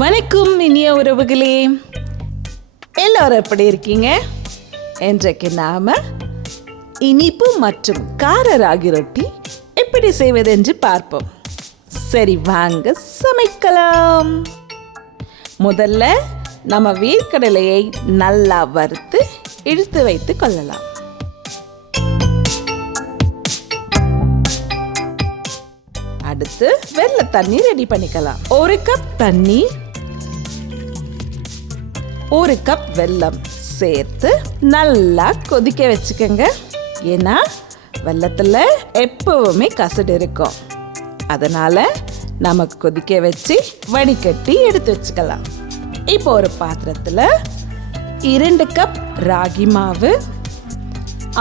வணக்கம் இனிய உறவுகளே, எல்லாரும் எப்படி இருக்கீங்க? இன்றைக்கு நாம இனிப்பு மற்றும் கார ராகி ரொட்டி எப்படி செய்வது என்று பார்ப்போம். சரி, வாங்க சமைக்கலாம். முதல்ல நம்ம வேர்க்கடலையை நல்லா வறுத்து இழுத்து வைத்து கொள்ளலாம். அடுத்து வெள்ளை தண்ணி ரெடி பண்ணிக்கலாம். 1 கப் தண்ணி, 1 கப் வெல்லம் சேர்த்து நல்லா கொதிக்க வச்சுக்கோங்க. ஏன்னா வெள்ளத்துல எப்பவுமே கசடு இருக்கும். அதனால நம்ம கொதிக்க வச்சு வடிகட்டி எடுத்து வச்சுக்கலாம். இப்போ ஒரு பாத்திரத்துல 2 கப் ராகி மாவு,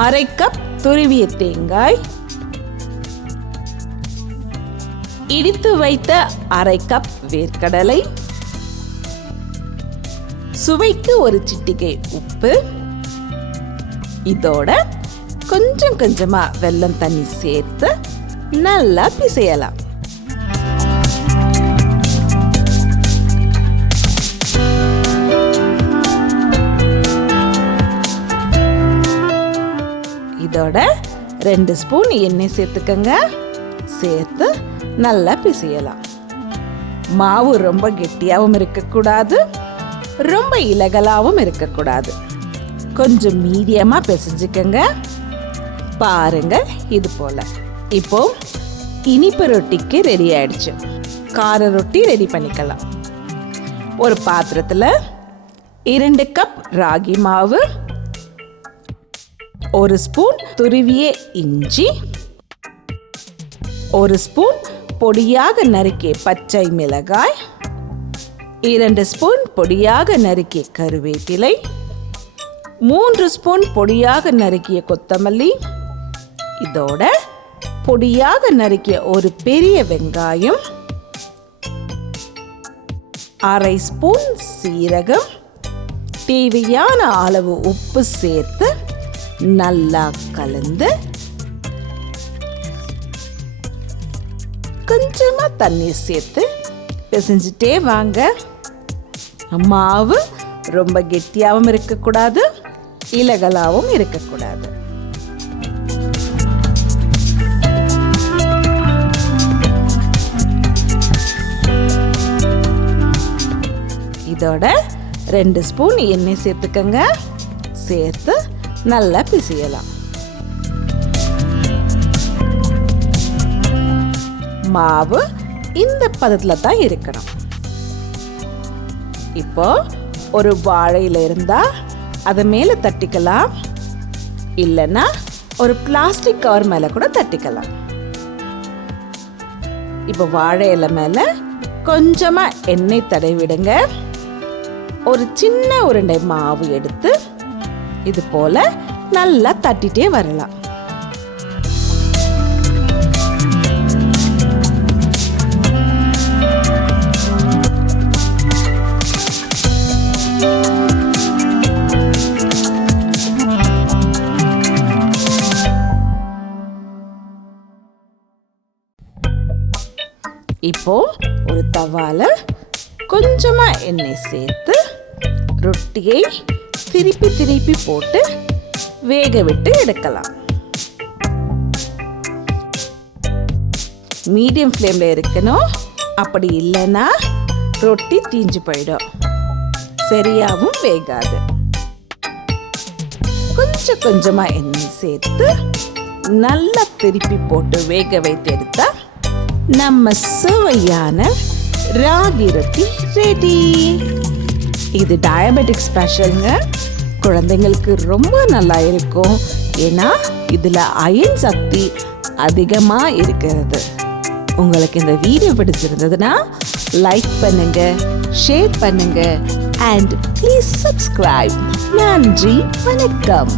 1/2 கப் துருவிய தேங்காய், இடித்து வைத்த 1/2 கப் வேர்க்கடலை, சுவைக்கு 1 சிட்டிகை உப்பு, இதோட கொஞ்சம் கொஞ்சமா வெல்லம் தண்ணி சேர்த்து நல்லா பிசையலாம். இதோட 2 ஸ்பூன் எண்ணெய் சேர்த்துக்கங்க. சேர்த்து நல்லா பிசையலாம். மாவு ரொம்ப கெட்டியாகவும் இருக்கக்கூடாது, ரொம்ப இலகலாவும் இருக்கக்கூடாது. கொஞ்சம் மீடியமா பிசைஞ்சுக்கங்க. பாருங்க, இது போல. இப்போ இனிப்பு ரொட்டிக்கு ரெடி ஆயிடுச்சு. கார ரொட்டி ரெடி பண்ணிக்கலாம். ஒரு பாத்திரத்துல 2 கப் ராகி மாவு, 1 ஸ்பூன் துருவிய இஞ்சி, 1 ஸ்பூன் பொடியாக நறுக்கிய பச்சை மிளகாய், 2 ஸ்பூன் பொடியாக நறுக்கிய கருவேப்பிலை, 3 ஸ்பூன் பொடியாக நறுக்கிய கொத்தமல்லி, இதோட பொடியாக நறுக்கிய 1 பெரிய வெங்காயம், 1/2 ஸ்பூன் சீரகம், தேவையான அளவு உப்பு சேர்த்து நல்லா கலந்து கொஞ்சமா தண்ணீர் சேர்த்து பிசைஞ்சிட்டே வாங்க. மாவு ரொம்ப கெட்டியாகவும் இருக்கக்கூடாது, இலகலாவும் இருக்கக்கூடாது. இதோட 2 ஸ்பூன் எண்ணெய் சேர்த்துக்கங்க. சேர்த்து நல்லா பிசையலாம். மாவு இந்த பதத்துல தான் இருக்கணும். இப்போ ஒரு வாழையில இருந்தா அதை மேல தட்டிக்கலாம், இல்லைன்னா ஒரு பிளாஸ்டிக் கவர் மேல கூட தட்டிக்கலாம். இப்போ வாழை இலை மேல கொஞ்சமா எண்ணெய் தடவிடுங்க. ஒரு சின்ன உருண்டை மாவு எடுத்து இது போல நல்லா தட்டிட்டே வரலாம். இப்போ ஒரு தவால கொஞ்சமா எண்ணெய் சேர்த்து ரொட்டியை திருப்பி திருப்பி போட்டு வேக விட்டு எடுக்கலாம். மீடியம் ஃப்ளேம்ல இருக்கணும். அப்படி இல்லைன்னா ரொட்டி தீஞ்சு போயிடும், சரியாவும் வேகாது. கொஞ்சம் கொஞ்சமா எண்ணெய் சேர்த்து நல்லா திருப்பி போட்டு வேக வைத்து எடுத்தா நம்ம சுவையான ராகி ரொட்டி ரெடி. இது டயபெட்டிக் ஸ்பெஷல்ங்க. குழந்தைங்களுக்கு ரொம்ப நல்லா இருக்கும். ஏன்னா இதுல அயன் சக்தி அதிகமா இருக்கிறது. உங்களுக்கு இந்த வீடியோ பிடிச்சிருந்ததுன்னா லைக் பண்ணுங்க, ஷேர் பண்ணுங்க, and please subscribe. நன்றி, வணக்கம்.